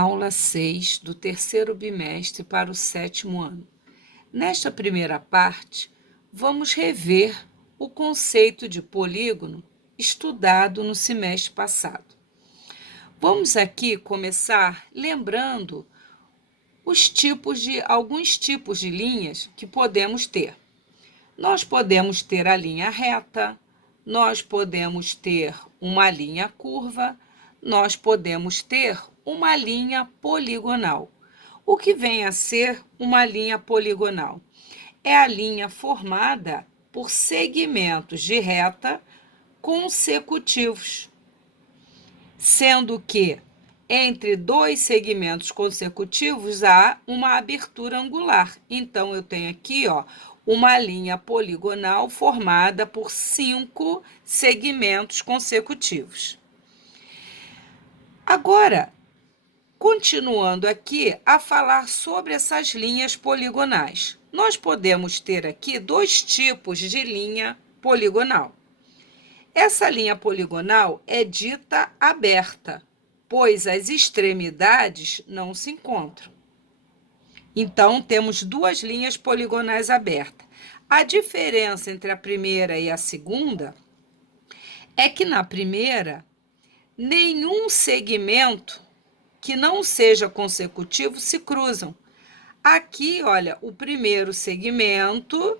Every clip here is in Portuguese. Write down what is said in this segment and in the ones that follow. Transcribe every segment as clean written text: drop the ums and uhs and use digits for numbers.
Aula 6 do terceiro bimestre para o sétimo ano. Nesta primeira parte, vamos rever o conceito de polígono estudado no semestre passado. Vamos aqui começar lembrando alguns tipos de linhas que podemos ter. Nós podemos ter a linha reta, nós podemos ter uma linha curva, nós podemos ter uma linha poligonal. O que vem a ser uma linha poligonal? É a linha formada por segmentos de reta consecutivos, sendo que entre dois segmentos consecutivos há uma abertura angular. Então, eu tenho aqui, uma linha poligonal formada por 5 segmentos consecutivos. Agora, continuando aqui a falar sobre essas linhas poligonais. Nós podemos ter aqui dois tipos de linha poligonal. Essa linha poligonal é dita aberta, pois as extremidades não se encontram. Então, temos duas linhas poligonais abertas. A diferença entre a primeira e a segunda é que na primeira, nenhum segmento que não seja consecutivo se cruzam. Aqui, olha, o primeiro segmento,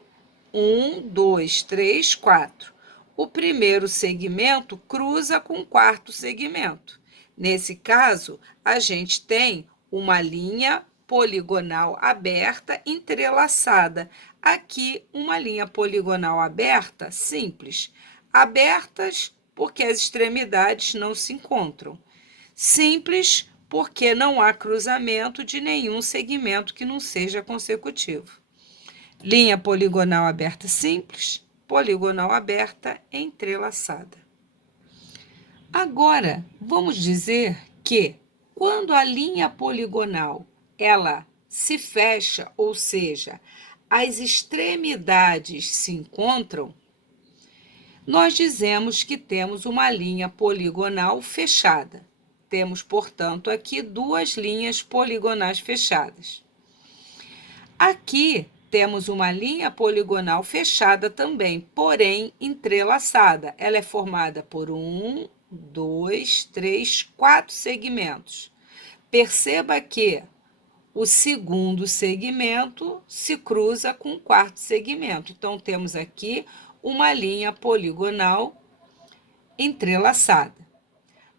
1, 2, 3, 4. O primeiro segmento cruza com o quarto segmento. Nesse caso, a gente tem uma linha poligonal aberta entrelaçada. Aqui, uma linha poligonal aberta simples. Abertas porque as extremidades não se encontram. Simples porque não há cruzamento de nenhum segmento que não seja consecutivo. Linha poligonal aberta simples, poligonal aberta entrelaçada. Agora, vamos dizer que quando a linha poligonal ela se fecha, ou seja, as extremidades se encontram, nós dizemos que temos uma linha poligonal fechada. Temos, portanto, aqui duas linhas poligonais fechadas. Aqui temos uma linha poligonal fechada também, porém entrelaçada. Ela é formada por 1, 2, 3, 4 segmentos. Perceba que o segundo segmento se cruza com o quarto segmento. Então, temos aqui uma linha poligonal entrelaçada.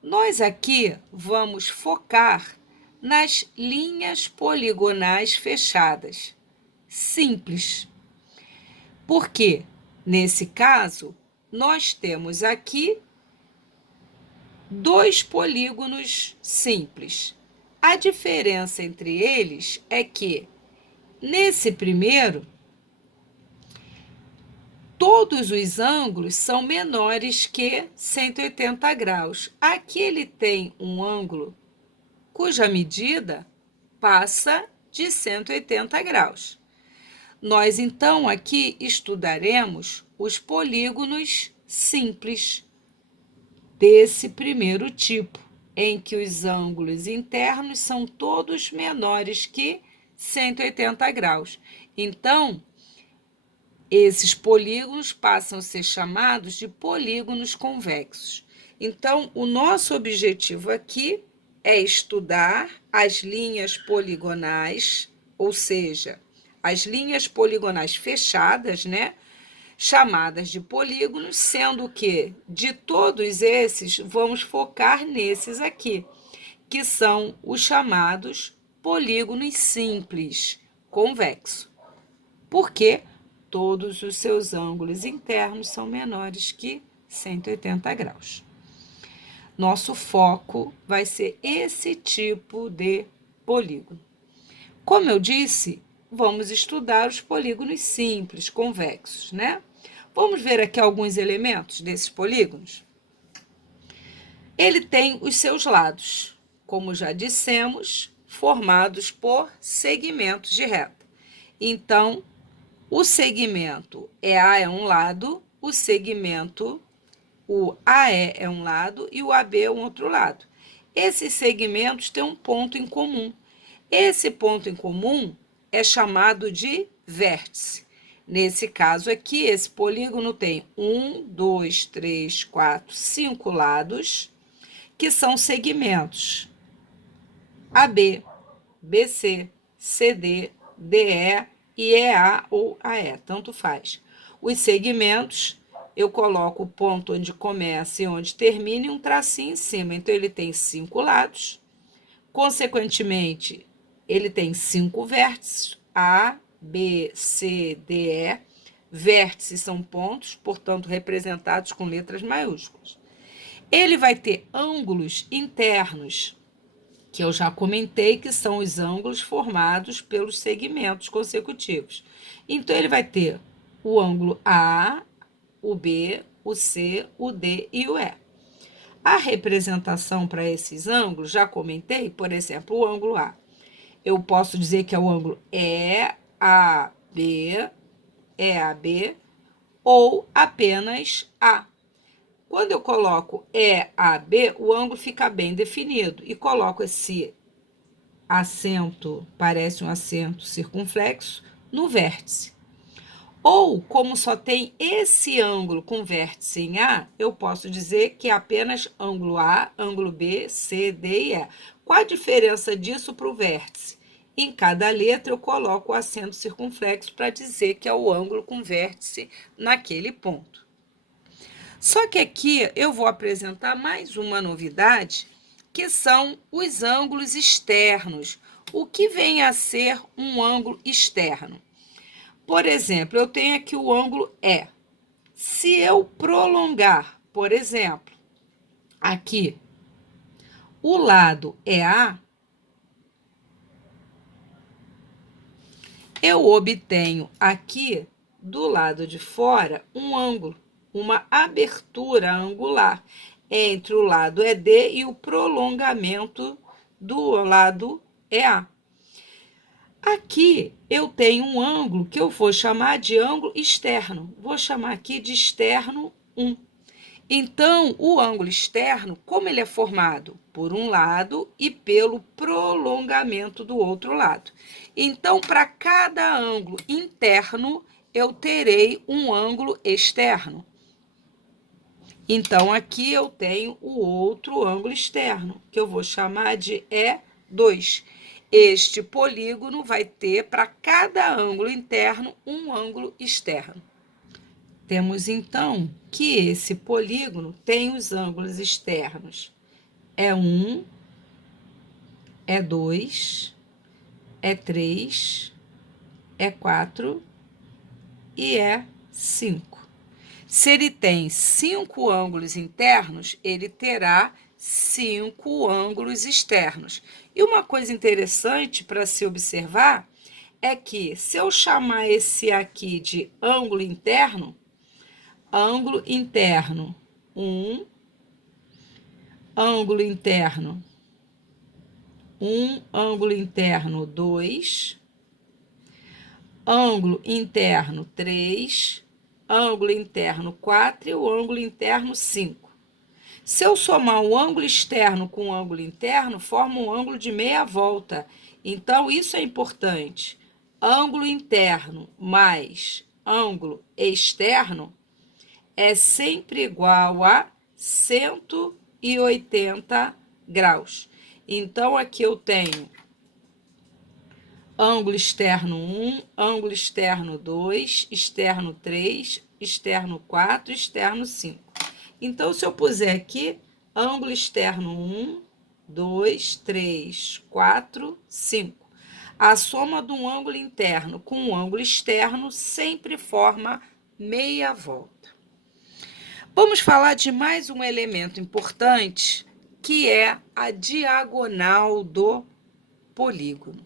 Nós aqui vamos focar nas linhas poligonais fechadas, simples. Porque, nesse caso, nós temos aqui dois polígonos simples. A diferença entre eles é que, nesse primeiro, todos os ângulos são menores que 180 graus. Aqui ele tem um ângulo cuja medida passa de 180 graus. Nós, então, aqui estudaremos os polígonos simples desse primeiro tipo, em que os ângulos internos são todos menores que 180 graus. Então, esses polígonos passam a ser chamados de polígonos convexos. Então, o nosso objetivo aqui é estudar as linhas poligonais, ou seja, as linhas poligonais fechadas, né? Chamadas de polígonos, sendo que de todos esses, vamos focar nesses aqui, que são os chamados polígonos simples, convexo. Por quê? Todos os seus ângulos internos são menores que 180 graus. Nosso foco vai ser esse tipo de polígono. Como eu disse, vamos estudar os polígonos simples, convexos, né? Vamos ver aqui alguns elementos desses polígonos. Ele tem os seus lados, como já dissemos, formados por segmentos de reta. Então, o segmento EA é um lado, o AE é um lado e o AB é um outro lado. Esses segmentos têm um ponto em comum. Esse ponto em comum é chamado de vértice. Nesse caso aqui, esse polígono tem 1, 2, 3, 4, 5 lados, que são segmentos AB, BC, CD, DE e EA ou AE, tanto faz. Os segmentos, eu coloco o ponto onde começa e onde termina e um tracinho em cima. Então, ele tem 5 lados. Consequentemente, ele tem 5 vértices, A, B, C, D, E. Vértices são pontos, portanto, representados com letras maiúsculas. Ele vai ter ângulos internos, que eu já comentei, que são os ângulos formados pelos segmentos consecutivos. Então, ele vai ter o ângulo A, o B, o C, o D e o E. A representação para esses ângulos, já comentei, por exemplo, o ângulo A. Eu posso dizer que é o ângulo EAB ou apenas A. Quando eu coloco EAB, o ângulo fica bem definido e coloco esse acento, parece um acento circunflexo, no vértice. Ou, como só tem esse ângulo com vértice em A, eu posso dizer que é apenas ângulo A, ângulo B, C, D e E. Qual a diferença disso para o vértice? Em cada letra eu coloco o acento circunflexo para dizer que é o ângulo com vértice naquele ponto. Só que aqui eu vou apresentar mais uma novidade, que são os ângulos externos. O que vem a ser um ângulo externo? Por exemplo, eu tenho aqui o ângulo E. Se eu prolongar, por exemplo, aqui, o lado EA, eu obtenho aqui, do lado de fora, um ângulo, uma abertura angular entre o lado ED e o prolongamento do lado EA. Aqui eu tenho um ângulo que eu vou chamar de ângulo externo. Vou chamar aqui de externo 1. Então, o ângulo externo, como ele é formado por um lado e pelo prolongamento do outro lado. Então, para cada ângulo interno, eu terei um ângulo externo. Então, aqui eu tenho o outro ângulo externo, que eu vou chamar de E2. Este polígono vai ter para cada ângulo interno um ângulo externo. Temos então que esse polígono tem os ângulos externos E1, E2, E3, E4 e E5. Se ele tem 5 ângulos internos, ele terá 5 ângulos externos. E uma coisa interessante para se observar é que, se eu chamar esse aqui de ângulo interno 1, ângulo interno 1, ângulo interno 2, ângulo interno 3, ângulo interno 4 e o ângulo interno 5. Se eu somar o ângulo externo com o ângulo interno, forma um ângulo de meia volta. Então, isso é importante. Ângulo interno mais ângulo externo é sempre igual a 180 graus. Então, aqui eu tenho ângulo externo 1, ângulo externo 2, externo 3, externo 4, externo 5. Então, se eu puser aqui, ângulo externo 1, 2, 3, 4, 5. A soma de um ângulo interno com um ângulo externo sempre forma meia volta. Vamos falar de mais um elemento importante, que é a diagonal do polígono.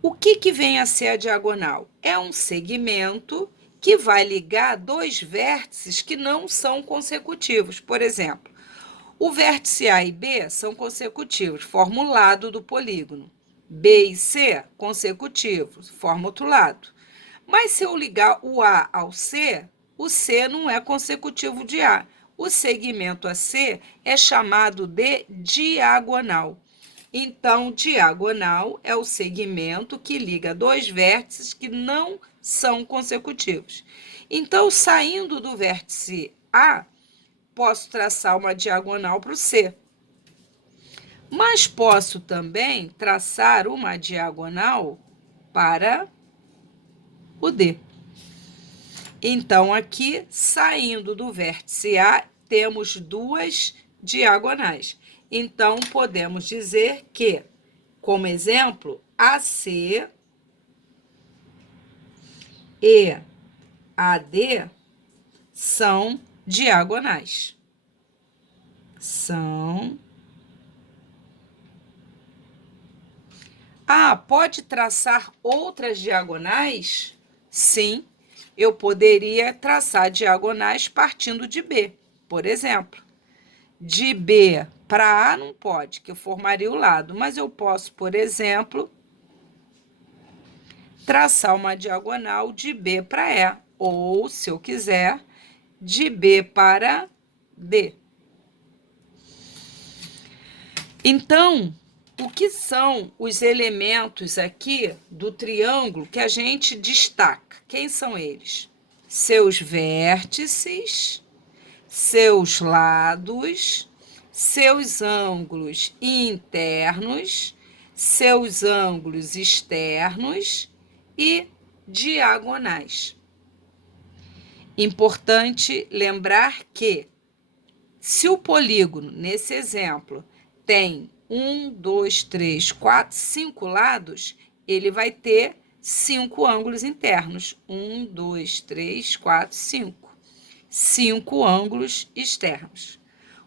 O que vem a ser a diagonal? É um segmento que vai ligar dois vértices que não são consecutivos. Por exemplo, o vértice A e B são consecutivos, formam o lado do polígono. B e C, consecutivos, formam outro lado. Mas se eu ligar o A ao C, o C não é consecutivo de A. o segmento AC é chamado de diagonal. Então, diagonal é o segmento que liga dois vértices que não são consecutivos. Então, saindo do vértice A, posso traçar uma diagonal para o C. Mas posso também traçar uma diagonal para o D. Então, aqui, saindo do vértice A, temos duas diagonais. Então, podemos dizer que, como exemplo, AC e AD são diagonais. Pode traçar outras diagonais? Sim, eu poderia traçar diagonais partindo de B, por exemplo. De B para A não pode, que eu formaria o lado, mas eu posso, por exemplo, traçar uma diagonal de B para E, ou, se eu quiser, de B para D. Então, o que são os elementos aqui do triângulo que a gente destaca? Quem são eles? Seus vértices, seus lados, seus ângulos internos, seus ângulos externos e diagonais. Importante lembrar que, se o polígono, nesse exemplo, tem 1, 2, 3, 4, 5 lados, ele vai ter 5 ângulos internos. 1, 2, 3, 4, 5. 5 ângulos externos.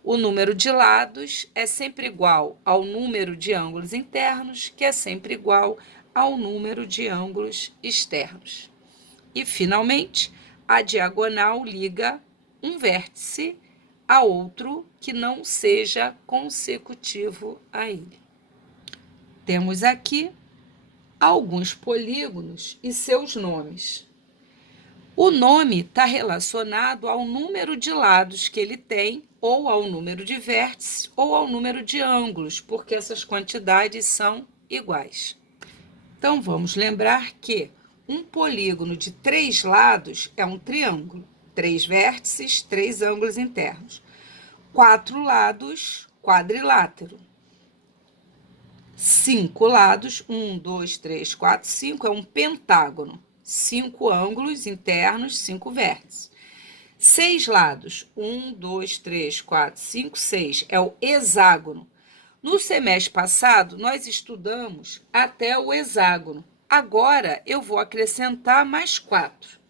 O número de lados é sempre igual ao número de ângulos internos, que é sempre igual ao número de ângulos externos. E, finalmente, a diagonal liga um vértice a outro que não seja consecutivo a ele. Temos aqui alguns polígonos e seus nomes. O nome está relacionado ao número de lados que ele tem, ou ao número de vértices, ou ao número de ângulos, porque essas quantidades são iguais. Então, vamos lembrar que um polígono de 3 lados é um triângulo. 3 vértices, 3 ângulos internos. 4 lados, quadrilátero. 5 lados, 1, 2, 3, 4, 5, é um pentágono. 5 ângulos internos, 5 vértices. 6 lados, 1, 2, 3, 4, 5, 6, é o hexágono. No semestre passado, nós estudamos até o hexágono. Agora, eu vou acrescentar mais 4.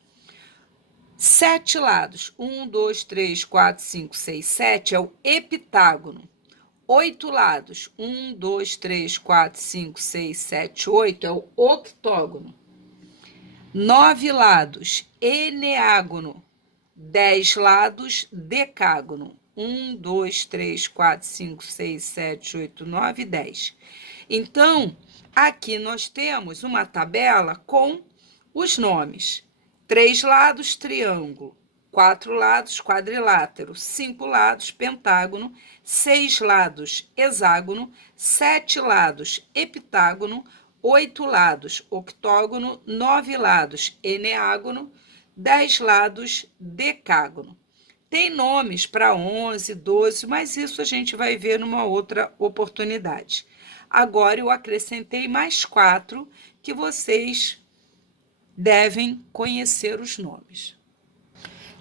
7 lados, 1, 2, 3, 4, 5, 6, 7, é o heptágono. 8 lados, 1, 2, 3, 4, 5, 6, 7, 8, é o octógono. 9 lados, eneágono. 10 lados, decágono. 1, 2, 3, 4, 5, 6, 7, 8, 9, 10. Então, aqui nós temos uma tabela com os nomes. 3 lados, triângulo. 4 lados, quadrilátero. 5 lados, pentágono. 6 lados, hexágono. 7 lados, heptágono. 8 lados, octógono. 9 lados, eneágono. 10 lados, decágono. Tem nomes para 11, 12, mas isso a gente vai ver numa outra oportunidade. Agora eu acrescentei mais 4 que vocês devem conhecer os nomes.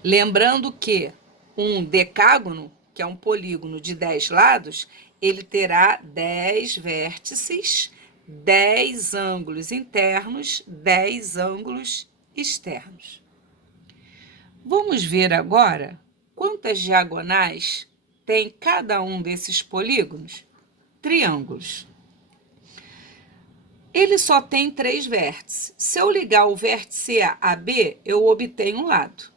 Lembrando que um decágono, que é um polígono de 10 lados, ele terá 10 vértices, 10 ângulos internos, 10 ângulos externos. Vamos ver agora quantas diagonais tem cada um desses polígonos? Triângulos. Ele só tem 3 vértices. Se eu ligar o vértice A a B, eu obtenho um lado.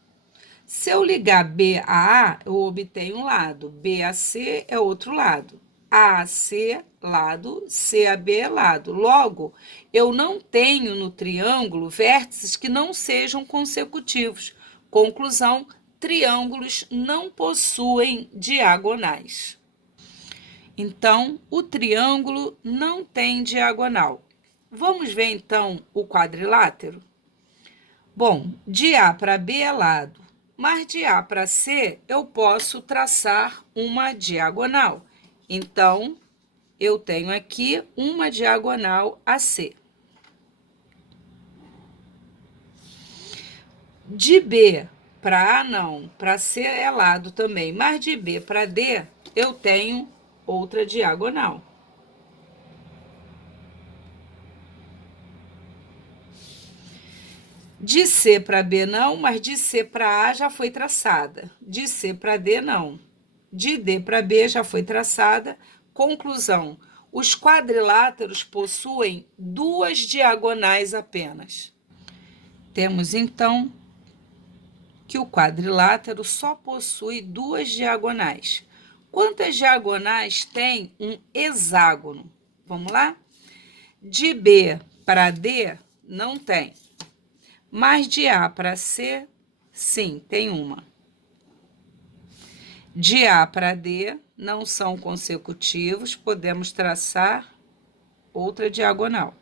Se eu ligar B a A, eu obtenho um lado. B a C é outro lado. A a C, lado. C a B, lado. Logo, eu não tenho no triângulo vértices que não sejam consecutivos. Conclusão, triângulos não possuem diagonais. Então, o triângulo não tem diagonal. Vamos ver, então, o quadrilátero? Bom, de A para B é lado, mas de A para C eu posso traçar uma diagonal. Então, eu tenho aqui uma diagonal AC. De B para A, não, para C é lado também, mas de B para D eu tenho outra diagonal. De C para B não, mas de C para A já foi traçada. De C para D não. De D para B já foi traçada. Conclusão: os quadriláteros possuem duas diagonais apenas. Temos então que o quadrilátero só possui duas diagonais. Quantas diagonais tem um hexágono? Vamos lá? De B para D não tem. Mas de A para C, sim, tem uma. De A para D, não são consecutivos, podemos traçar outra diagonal.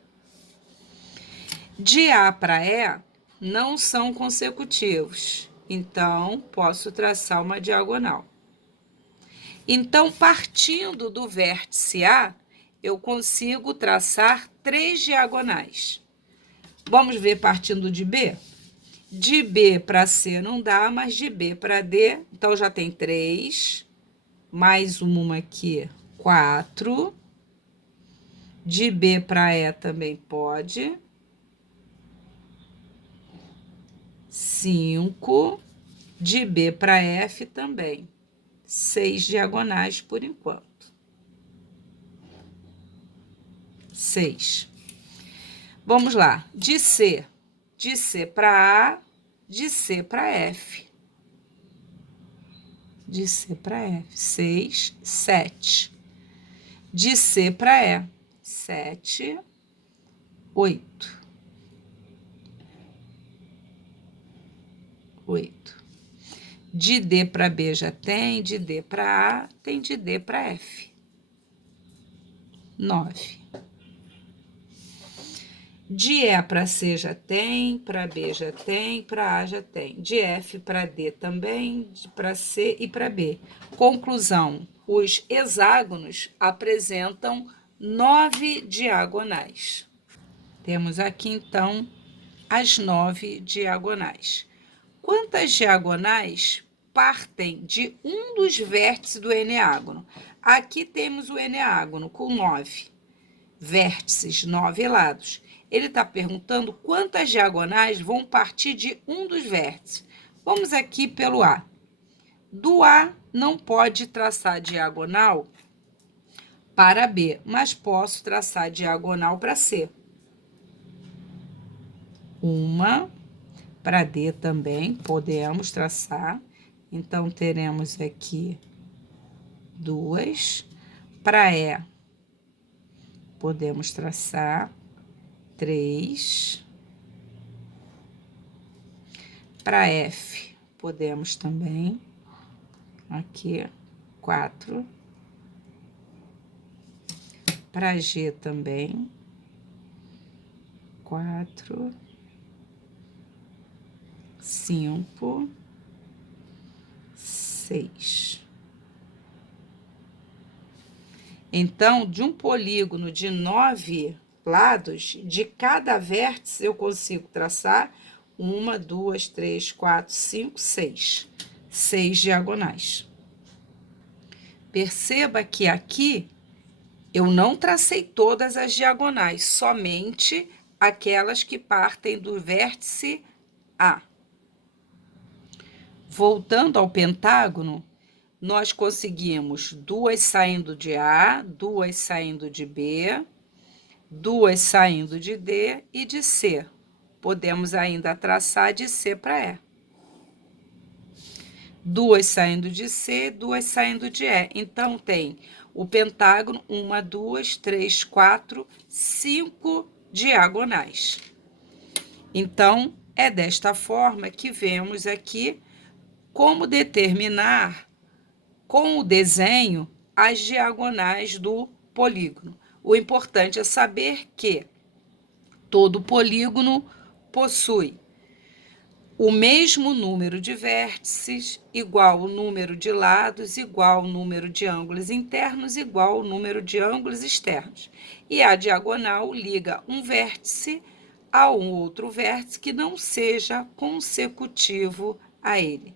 De A para E, não são consecutivos, então posso traçar uma diagonal. Então, partindo do vértice A, eu consigo traçar três diagonais. Vamos ver partindo de B? De B para C não dá, mas de B para D, então já tem 3, mais uma aqui, 4. De B para E também pode. 5. De B para F também. 6 diagonais por enquanto. 6. Vamos lá. De C para A, de C para F. De C para F, 6, 7. De C para E, 7, 8. 8. De D para B já tem, de D para A, tem de D para F. 9. De E para C já tem, para B já tem, para A já tem. De F para D também, para C e para B. Conclusão: os hexágonos apresentam 9 diagonais. Temos aqui, então, as 9 diagonais. Quantas diagonais partem de um dos vértices do eneágono? Aqui temos o eneágono com 9 vértices, 9 lados. Ele está perguntando quantas diagonais vão partir de um dos vértices. Vamos aqui pelo A. Do A, não pode traçar diagonal para B, mas posso traçar diagonal para C. Uma, para D também podemos traçar. Então, teremos aqui 2. Para E, podemos traçar 3. Para F, podemos também, aqui, 4. Para G também, 4, 5, 6. Então, de um polígono de 9 lados, de cada vértice eu consigo traçar 1, 2, 3, 4, 5, 6. 6 diagonais. Perceba que aqui eu não tracei todas as diagonais, somente aquelas que partem do vértice A. Voltando ao pentágono, nós conseguimos 2 saindo de A, 2 saindo de B, 2 saindo de D e de C. Podemos ainda traçar de C para E. 2 saindo de C, 2 saindo de E. Então, tem o pentágono, 1, 2, 3, 4, 5 diagonais. Então, é desta forma que vemos aqui como determinar com o desenho as diagonais do polígono. O importante é saber que todo polígono possui o mesmo número de vértices, igual o número de lados, igual o número de ângulos internos, igual o número de ângulos externos. E a diagonal liga um vértice a um outro vértice que não seja consecutivo a ele.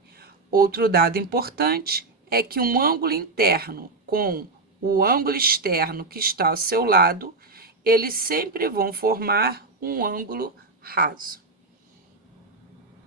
Outro dado importante é que um ângulo interno com o ângulo externo que está ao seu lado, eles sempre vão formar um ângulo raso.